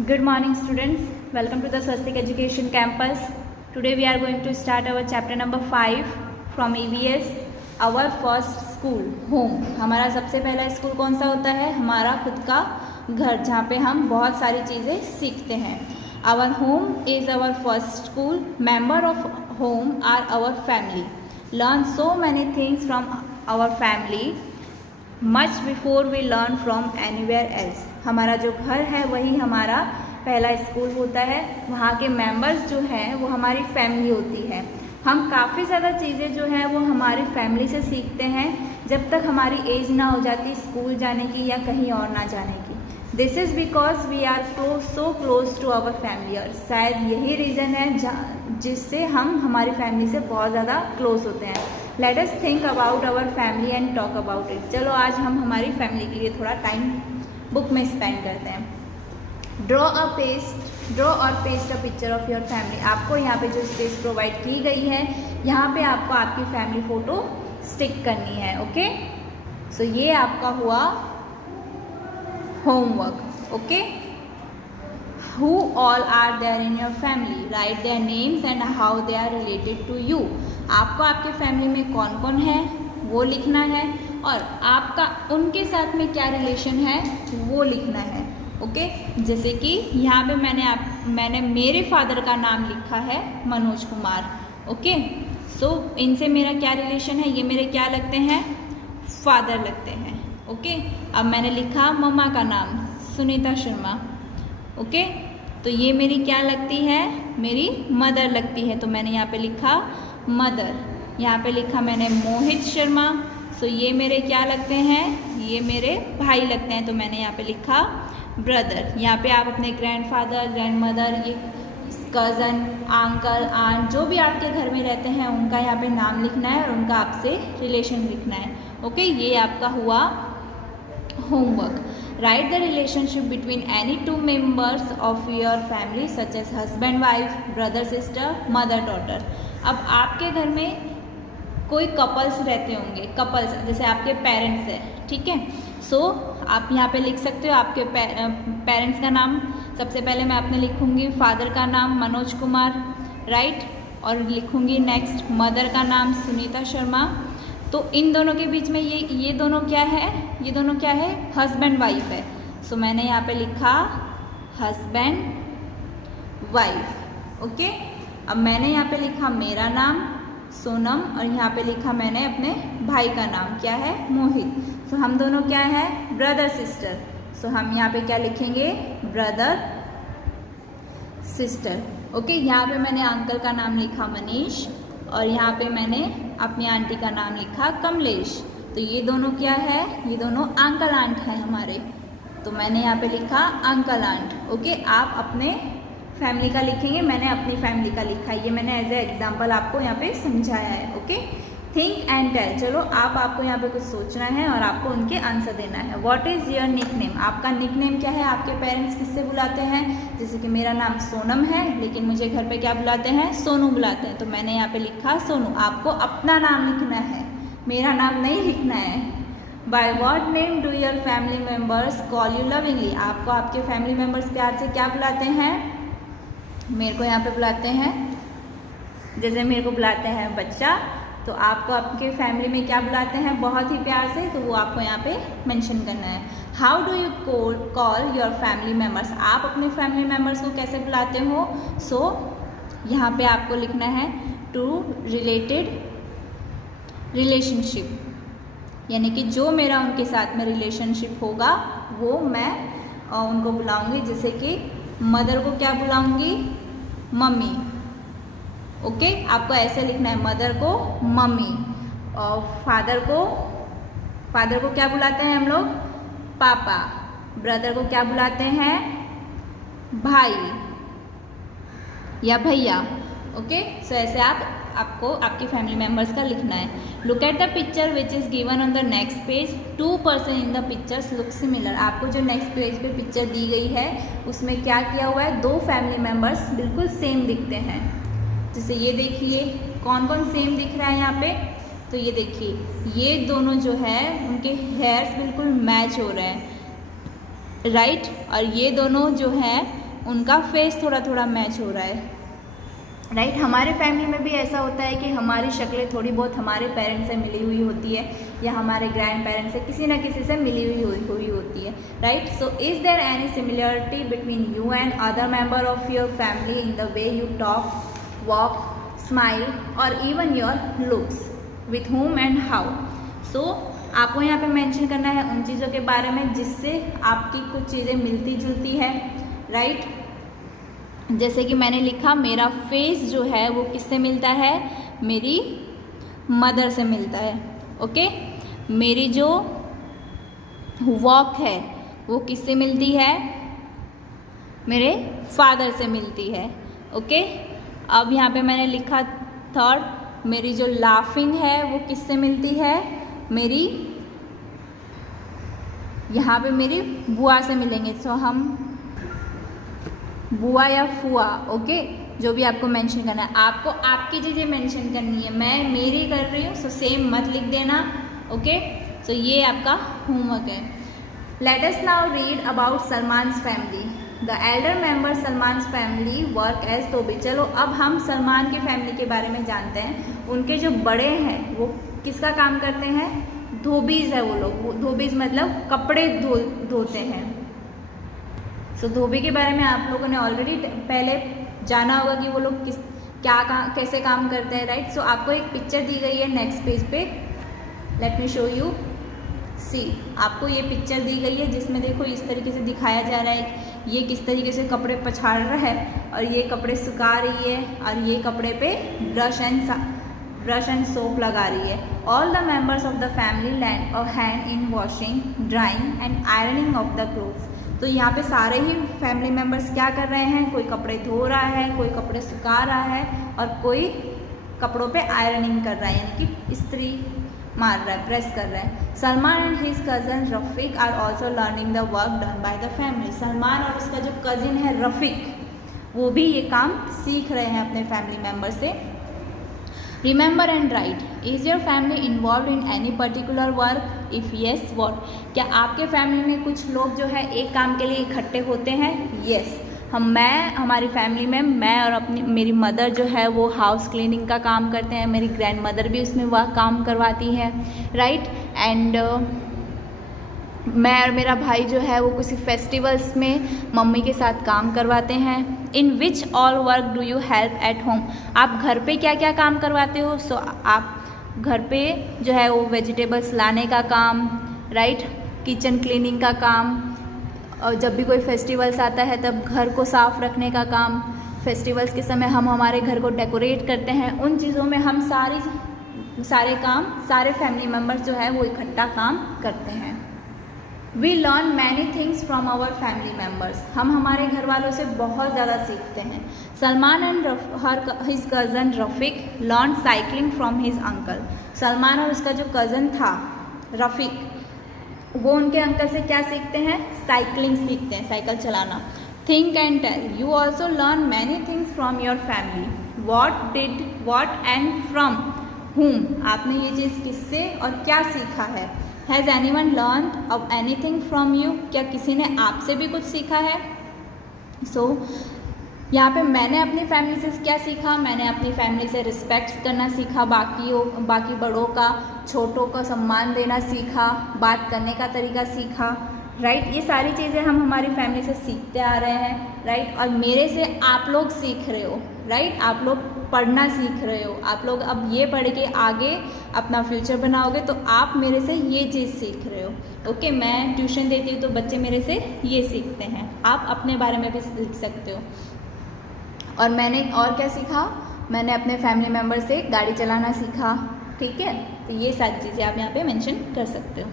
Good morning, students. Welcome to the Swastik Education Campus. Today we are going to start our chapter number 5 from EVS. Our first school, home. हमारा सबसे पहला school कौन सा होता है? हमारा खुद का घर, जहाँ पे हम बहुत सारी चीज़ें सीखते हैं. Our home is our first school. Member of home are our family. Learn so many things from our family. Much before we learn from anywhere else. हमारा जो घर है वही हमारा पहला स्कूल होता है. वहाँ के मेंबर्स जो हैं वो हमारी फैमिली होती है. हम काफ़ी ज़्यादा चीज़ें जो हैं वो हमारी फैमिली से सीखते हैं जब तक हमारी एज ना हो जाती स्कूल जाने की या कहीं और ना जाने की. This is because we are so close to our family. और शायद यही रीज़न है जिससे हम हमारी फैमिली से बहुत ज़्यादा क्लोज होते हैं. Let us think about our family and talk about it. चलो आज हम हमारी फैमिली के लिए थोड़ा टाइम बुक में स्पेंड करते हैं. ड्रॉ और paste a picture of your family. आपको यहाँ पे जो स्पेस प्रोवाइड की गई है यहाँ पे आपको आपकी फैमिली फ़ोटो स्टिक करनी है. ओके, सो ये आपका हुआ homework. Okay, who all are there in your family? Write their names and how they are related to you. आपको आपके फैमिली में कौन कौन है वो लिखना है और आपका उनके साथ में क्या रिलेशन है वो लिखना है. ओके, जैसे कि यहाँ पे मैंने मेरे फादर का नाम लिखा है मनोज कुमार. ओके, सो इनसे मेरा क्या रिलेशन है, ये मेरे क्या लगते हैं, फादर लगते हैं. ओके, अब मैंने लिखा मम्मा का नाम सुनीता शर्मा. ओके, तो ये मेरी क्या लगती है, मेरी मदर लगती है, तो मैंने यहाँ पे लिखा मदर. यहाँ पे लिखा मैंने मोहित शर्मा, सो ये मेरे क्या लगते हैं, ये मेरे भाई लगते हैं, तो मैंने यहाँ पे लिखा ब्रदर. यहाँ पे आप अपने ग्रैंडफादर, ग्रैंडमदर, ये कज़न, अंकल, आंट जो भी आपके घर में रहते हैं उनका यहाँ पे नाम लिखना है और उनका आपसे रिलेशन लिखना है. ओके, ये आपका हुआ homework. Write the relationship between any two members of your family such as husband, wife, brother, sister, mother, daughter. अब आपके घर में कोई कपल्स रहते होंगे, कपल्स जैसे आपके पेरेंट्स हैं, ठीक है. सो आप यहाँ पे लिख सकते हो आपके पेरेंट्स का नाम. सबसे पहले मैं अपने लिखूँगी फादर का नाम मनोज कुमार, राइट, और लिखूँगी नेक्स्ट मदर का नाम सुनीता शर्मा. तो इन दोनों के बीच में ये दोनों क्या है, ये दोनों क्या है, हस्बैंड वाइफ है. सो मैंने यहाँ पे लिखा हस्बैंड वाइफ. ओके, अब मैंने यहाँ पे लिखा मेरा नाम सोनम और यहाँ पे लिखा मैंने अपने भाई का नाम क्या है, मोहित. सो हम दोनों क्या है, ब्रदर सिस्टर. सो हम यहाँ पे क्या लिखेंगे, ब्रदर सिस्टर. ओके, यहाँ पे मैंने अंकल का नाम लिखा मनीष और यहाँ पे मैंने अपनी आंटी का नाम लिखा कमलेश. तो ये दोनों क्या है, ये दोनों अंकल आंट हैं हमारे, तो मैंने यहाँ पे लिखा अंकल आंट. ओके, आप अपने फैमिली का लिखेंगे, मैंने अपनी फैमिली का लिखा है. ये मैंने एज ए एग्जाम्पल आपको यहाँ पे समझाया है. Okay, think and tell. चलो आपको यहाँ पे कुछ सोचना है और आपको उनके आंसर देना है. What is your nickname? आपका निकनेम क्या है, आपके पेरेंट्स किससे बुलाते हैं. जैसे कि मेरा नाम सोनम है लेकिन मुझे घर पे क्या बुलाते हैं, सोनू बुलाते हैं, तो मैंने यहाँ पे लिखा सोनू. आपको अपना नाम लिखना है, मेरा नाम नहीं लिखना है. By what name do your family members call you lovingly? आपको आपके फैमिली मेम्बर्स प्यार से क्या बुलाते हैं. मेरे को यहाँ पे बुलाते हैं, जैसे मेरे को बुलाते हैं बच्चा, तो आपको आपके फैमिली में क्या बुलाते हैं बहुत ही प्यार से, तो वो आपको यहाँ पे मेंशन करना है. How do you call your family members? आप अपने फैमिली मेम्बर्स को कैसे बुलाते हो. सो यहाँ पे आपको लिखना है टू रिलेटेड रिलेशनशिप, यानी कि जो मेरा उनके साथ में रिलेशनशिप होगा वो मैं उनको बुलाऊंगी. जैसे कि मदर को क्या बुलाऊंगी, मम्मी. ओके, आपको ऐसे लिखना है, मदर को मम्मी और फादर को क्या बुलाते हैं हम लोग, पापा. ब्रदर को क्या बुलाते हैं, भाई या भैया. ओके, सो ऐसे आपको आपके फैमिली मेम्बर्स का लिखना है. Look at the picture which is given on the next page. 2% in the pictures look similar. आपको जो नेक्स्ट पेज पे पिक्चर दी गई है उसमें क्या किया हुआ है, दो फैमिली मेम्बर्स बिल्कुल सेम दिखते हैं. जैसे ये देखिए कौन कौन सेम दिख रहा है यहाँ पे, तो ये देखिए ये दोनों जो है उनके हेयर्स बिल्कुल मैच हो रहे हैं, राइट. और ये दोनों जो है उनका फेस थोड़ा थोड़ा मैच हो रहा है, राइट। हमारे फैमिली में भी ऐसा होता है कि हमारी शक्लें थोड़ी बहुत हमारे पेरेंट्स से मिली हुई होती है या हमारे ग्रैंड पेरेंट्स से किसी न किसी से मिली हुई होती है, right. So is there any similarity between you and other member of your family in the way you talk, walk, smile और even your looks, with whom and how. So आपको यहाँ पे मेंशन करना है उन चीज़ों के बारे में जिससे आपकी कुछ चीज़ें मिलती जुलती है, राइट। जैसे कि मैंने लिखा मेरा फेस जो है वो किससे मिलता है, मेरी मदर से मिलता है, ओके। मेरी जो वॉक है वो किससे मिलती है, मेरे फादर से मिलती है, ओके। अब यहाँ पे मैंने लिखा थर्ड, मेरी जो लाफिंग है वो किससे मिलती है, मेरी यहाँ पे मेरी बुआ से मिलेंगे। सो हम बुआ या फुआ, ओके, जो भी आपको मेंशन करना है। आपको आपकी चीज़ें मेंशन करनी है, मैं मेरी कर रही हूँ, सो सेम मत लिख देना, ओके। सो ये आपका होमवर्क है। Let us now read about Salman's family. The elder member Salman's family work as dhobi. चलो अब हम सलमान की फैमिली के बारे में जानते हैं। उनके जो बड़े हैं वो किसका काम करते हैं, धोबीज है वो लोग। धोबीज मतलब कपड़े धोते हैं। सो धोबी के बारे में आप लोगों ने ऑलरेडी पहले जाना होगा कि वो लोग कैसे काम करते हैं, राइट। सो आपको एक पिक्चर दी गई है नेक्स्ट पेज पे, लेट मी शो यू। सी, आपको ये पिक्चर दी गई है जिसमें देखो इस तरीके से दिखाया जा रहा है ये किस तरीके से कपड़े पछाड़ रहा है और ये कपड़े सुखा रही है और ये कपड़े पे ब्रश एंड सोप लगा रही है। All the members of the family land a hand in washing, drawing and ironing of the clothes. तो यहाँ पे सारे ही फैमिली मेंबर्स क्या कर रहे हैं, कोई कपड़े धो रहा है, कोई कपड़े सुखा रहा है और कोई कपड़ों पे आयरनिंग कर रहा है, यानी कि इस्त्री मार रहा है, प्रेस कर रहा है। Salman and his cousin Rafiq are also learning the work done by the family. Salman और उसका जो कज़िन है रफ़ीक, वो भी ये काम सीख रहे हैं अपने फैमिली मेम्बर से। Remember and right, is your family involve in any particular work, if yes what. क्या आपके फैमिली में कुछ लोग जो है एक काम के लिए इकट्ठे होते हैं? येस, हमारी फैमिली में मैं और मेरी मदर जो है वो हाउस क्लीनिंग का काम करते हैं, मेरी ग्रैंड मदर भी उसमें वह काम करवाती है, राइट। एंड मैं और मेरा भाई जो है वो किसी फेस्टिवल्स में मम्मी के साथ काम करवाते हैं। In which all work do you help at home. आप घर पे क्या क्या काम करवाते हो? सो आप घर पे जो है वो वेजिटेबल्स लाने का काम, राइट, किचन क्लीनिंग का काम, और जब भी कोई फेस्टिवल्स आता है तब घर को साफ़ रखने का काम, फेस्टिवल्स के समय हम हमारे घर को डेकोरेट करते हैं, उन चीज़ों में हम सारे फैमिली मेम्बर्स जो है वो इकट्ठा काम करते हैं। We learn many things from our family members. हम हमारे घर वालों से बहुत ज़्यादा सीखते हैं। Salman and his cousin Rafiq learn cycling from his uncle. Salman और उसका जो कज़न था रफ़ीक, वो उनके अंकल से क्या सीखते हैं? साइकिलिंग सीखते हैं, साइकिल चलाना। Think and tell, you also learn many things from your family. What and from whom। आपने ये चीज़ किससे और क्या सीखा है? Has anyone learn of anything from you. क्या किसी ने आपसे भी कुछ सीखा है? सो यहाँ पे मैंने अपनी फैमिली से क्या सीखा? मैंने अपनी फैमिली से रिस्पेक्ट करना सीखा, बाकी बड़ों का, छोटों का सम्मान देना सीखा, बात करने का तरीका सीखा, राइट। ये सारी चीज़ें हम हमारी फैमिली से सीखते आ रहे हैं, राइट। और मेरे से आप लोग सीख रहे हो, राइट। आप लोग पढ़ना सीख रहे हो, आप लोग अब ये पढ़ के आगे अपना फ्यूचर बनाओगे तो आप मेरे से ये चीज़ सीख रहे हो, ओके। मैं ट्यूशन देती हूँ तो बच्चे मेरे से ये सीखते हैं, आप अपने बारे में भी सीख सकते हो। और मैंने और क्या सीखा? मैंने अपने फैमिली मेम्बर से गाड़ी चलाना सीखा, ठीक है। तो ये सारी चीज़ें आप यहाँ पे मेंशन कर सकते हो।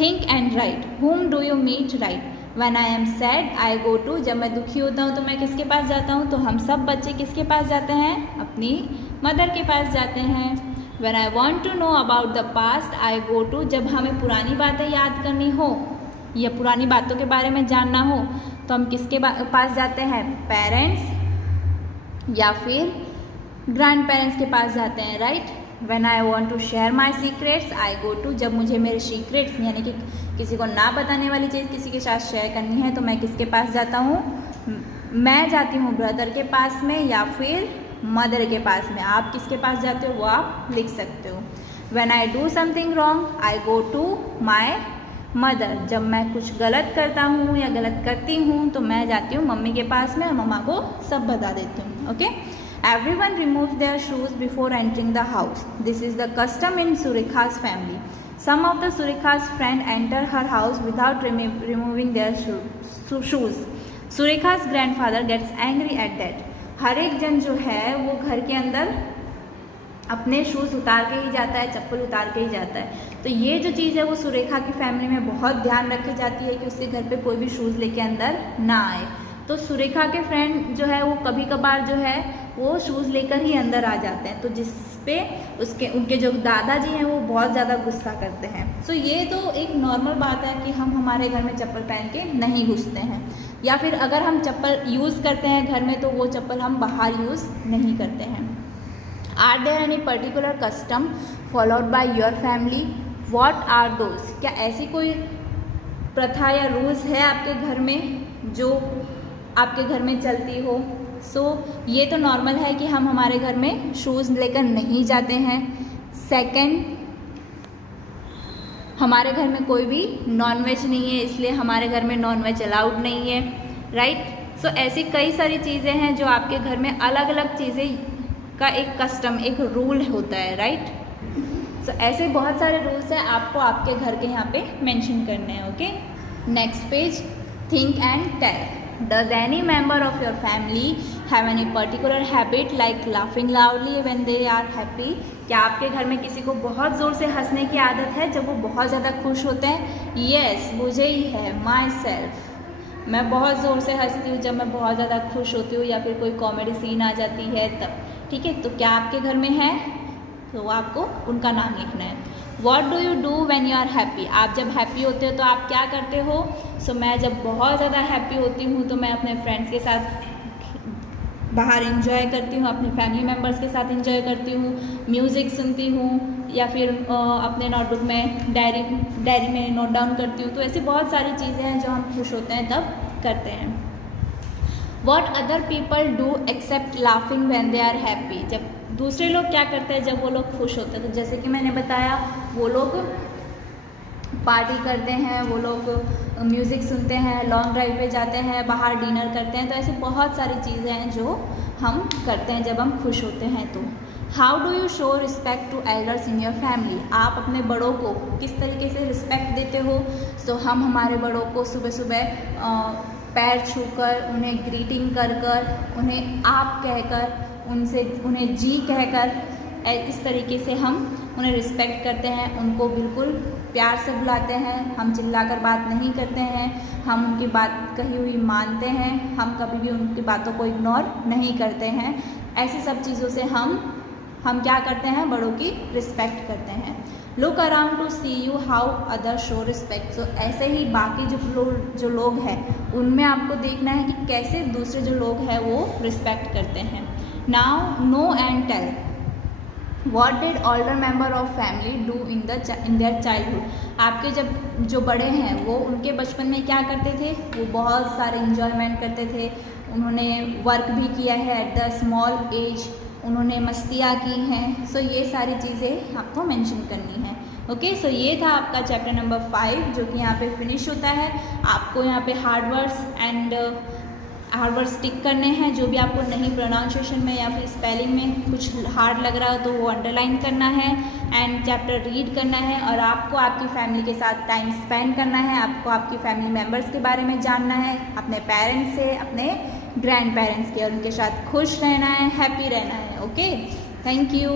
Think and write, whom do you meet, right. When I am sad, I go to। जब मैं दुखी होता हूँ तो मैं किसके पास जाता हूँ? तो हम सब बच्चे किसके पास जाते हैं? अपनी मदर के पास जाते हैं। When I want to know about the past, I go to। जब हमें पुरानी बातें याद करनी हो या पुरानी बातों के बारे में जानना हो तो हम किसके पास जाते हैं? पेरेंट्स या फिर ग्रैंड पेरेंट्स के पास जाते हैं, right. When I want to share my secrets, I go to। जब मुझे मेरे सीक्रेट्स यानी कि किसी को ना बताने वाली चीज़ किसी के साथ शेयर करनी है तो मैं किसके पास जाता हूँ? मैं जाती हूँ ब्रदर के पास में या फिर मदर के पास में। आप किसके पास जाते हो वो आप लिख सकते हो। When I do something wrong, I go to my mother। जब मैं कुछ गलत करता हूँ या गलत करती हूँ तो मैं जाती हूँ मम्मी के पास में और मम्मा को सब बता देती हूँ। Okay. Everyone removes their shoes before entering the house. This is the custom in Surikha's family. Some of the Surikha's friends enter her house without removing their shoes. Surikha's grandfather gets angry at that. हर एक जन जो है वो घर के अंदर अपने shoes उतार के ही जाता है, चप्पल उतार के ही जाता है। तो ये जो चीज़ है वो सुरेखा की फैमिली में बहुत ध्यान रखी जाती है कि उसके घर पे कोई भी शूज़ लेके अंदर ना आए। तो सुरेखा के फ्रेंड जो है वो कभी कभार जो है वो शूज़ लेकर ही अंदर आ जाते हैं, तो जिस पे उनके जो दादाजी हैं वो बहुत ज़्यादा गुस्सा करते हैं। सो ये तो एक नॉर्मल बात है कि हम हमारे घर में चप्पल पहन के नहीं घुसते हैं, या फिर अगर हम चप्पल यूज़ करते हैं घर में तो वो चप्पल हम बाहर यूज़ नहीं करते हैं। Are there any particular custom followed by your family? What are those? क्या ऐसी कोई प्रथा या रूल्स है आपके घर में जो आपके घर में चलती हो? ये तो नॉर्मल है कि हम हमारे घर में शूज़ लेकर नहीं जाते हैं। सेकंड, हमारे घर में कोई भी नॉनवेज नहीं है, इसलिए हमारे घर में नॉनवेज अलाउड नहीं है, राइट। ऐसी कई सारी चीज़ें हैं जो आपके घर में अलग अलग चीज़ें का एक कस्टम, एक रूल होता है, राइट। ऐसे बहुत सारे रूल्स हैं, आपको आपके घर के यहाँ पे मेंशन करने हैं। Okay, next page, think and tell. Does any member of your family have any particular habit like laughing loudly when they are happy? क्या आपके घर में किसी को बहुत ज़ोर से हंसने की आदत है जब वो बहुत ज़्यादा खुश होते हैं? येस, मुझे ही है, माई सेल्फ। मैं बहुत ज़ोर से हंसती हूँ जब मैं बहुत ज़्यादा खुश होती हूँ या फिर कोई कॉमेडी सीन आ जाती है तब, ठीक है। तो क्या आपके घर में है? तो आपको उनका नाम लिखना है। What do you do when you are happy? आप जब हैप्पी होते हो तो आप क्या करते हो? मैं जब बहुत ज़्यादा हैप्पी होती हूँ तो मैं अपने फ्रेंड्स के साथ बाहर इंजॉय करती हूँ, अपने फैमिली मेम्बर्स के साथ इंजॉय करती हूँ, म्यूज़िक सुनती हूँ या फिर अपने नोटबुक में डायरी में नोट डाउन करती हूँ। तो ऐसी बहुत सारी चीज़ें हैं जो हम खुश होते हैं तब करते हैं। What other people do except laughing when they are happy? जब दूसरे लोग क्या करते हैं जब वो लोग खुश होते हैं? तो जैसे कि मैंने बताया, वो लोग पार्टी करते हैं, वो लोग म्यूज़िक सुनते हैं, लॉन्ग ड्राइव पे जाते हैं, बाहर डिनर करते हैं। तो ऐसी बहुत सारी चीज़ें हैं जो हम करते हैं जब हम खुश होते हैं। तो how do you show respect to elders in your family? आप अपने बड़ों को किस तरीके से रिस्पेक्ट देते हो? हम हमारे बड़ों को सुबह सुबह पैर छूकर, उन्हें ग्रीटिंग कर कर, उन्हें आप कहकर, उन्हें जी कहकर, इस तरीके से हम उन्हें रिस्पेक्ट करते हैं। उनको बिल्कुल प्यार से बुलाते हैं, हम चिल्लाकर बात नहीं करते हैं, हम उनकी बात कही हुई मानते हैं, हम कभी भी उनकी बातों को इग्नोर नहीं करते हैं। ऐसी सब चीज़ों से हम क्या करते हैं? बड़ों की रिस्पेक्ट करते हैं। Look around to see you how other show respect. ऐसे ही बाकी जो लोग हैं उनमें आपको देखना है कि कैसे दूसरे जो लोग हैं वो रिस्पेक्ट करते हैं। Now know and tell. What did older member of family do in their childhood? आपके जो बड़े हैं वो उनके बचपन में क्या करते थे? वो बहुत सारे इंजॉयमेंट करते थे, उन्होंने वर्क भी किया है एट द स्मॉल एज, उन्होंने मस्तियाँ की हैं। ये सारी चीज़ें आपको मेंशन करनी है। ओके, ये था आपका चैप्टर नंबर 5 जो कि यहाँ पे फिनिश होता है। आपको यहाँ पे हार्ड वर्ड्स टिक करने हैं। जो भी आपको नहीं प्रोनाउंसिएशन में या फिर स्पेलिंग में कुछ हार्ड लग रहा हो तो वो अंडरलाइन करना है एंड चैप्टर रीड करना है। और आपको आपकी फैमिली के साथ टाइम स्पेंड करना है, आपको आपकी फैमिली मेम्बर्स के बारे में जानना है, अपने पेरेंट्स से, अपने ग्रैंड पेरेंट्स के, और उनके साथ खुश रहना है, हैप्पी रहना है। Okay, thank you.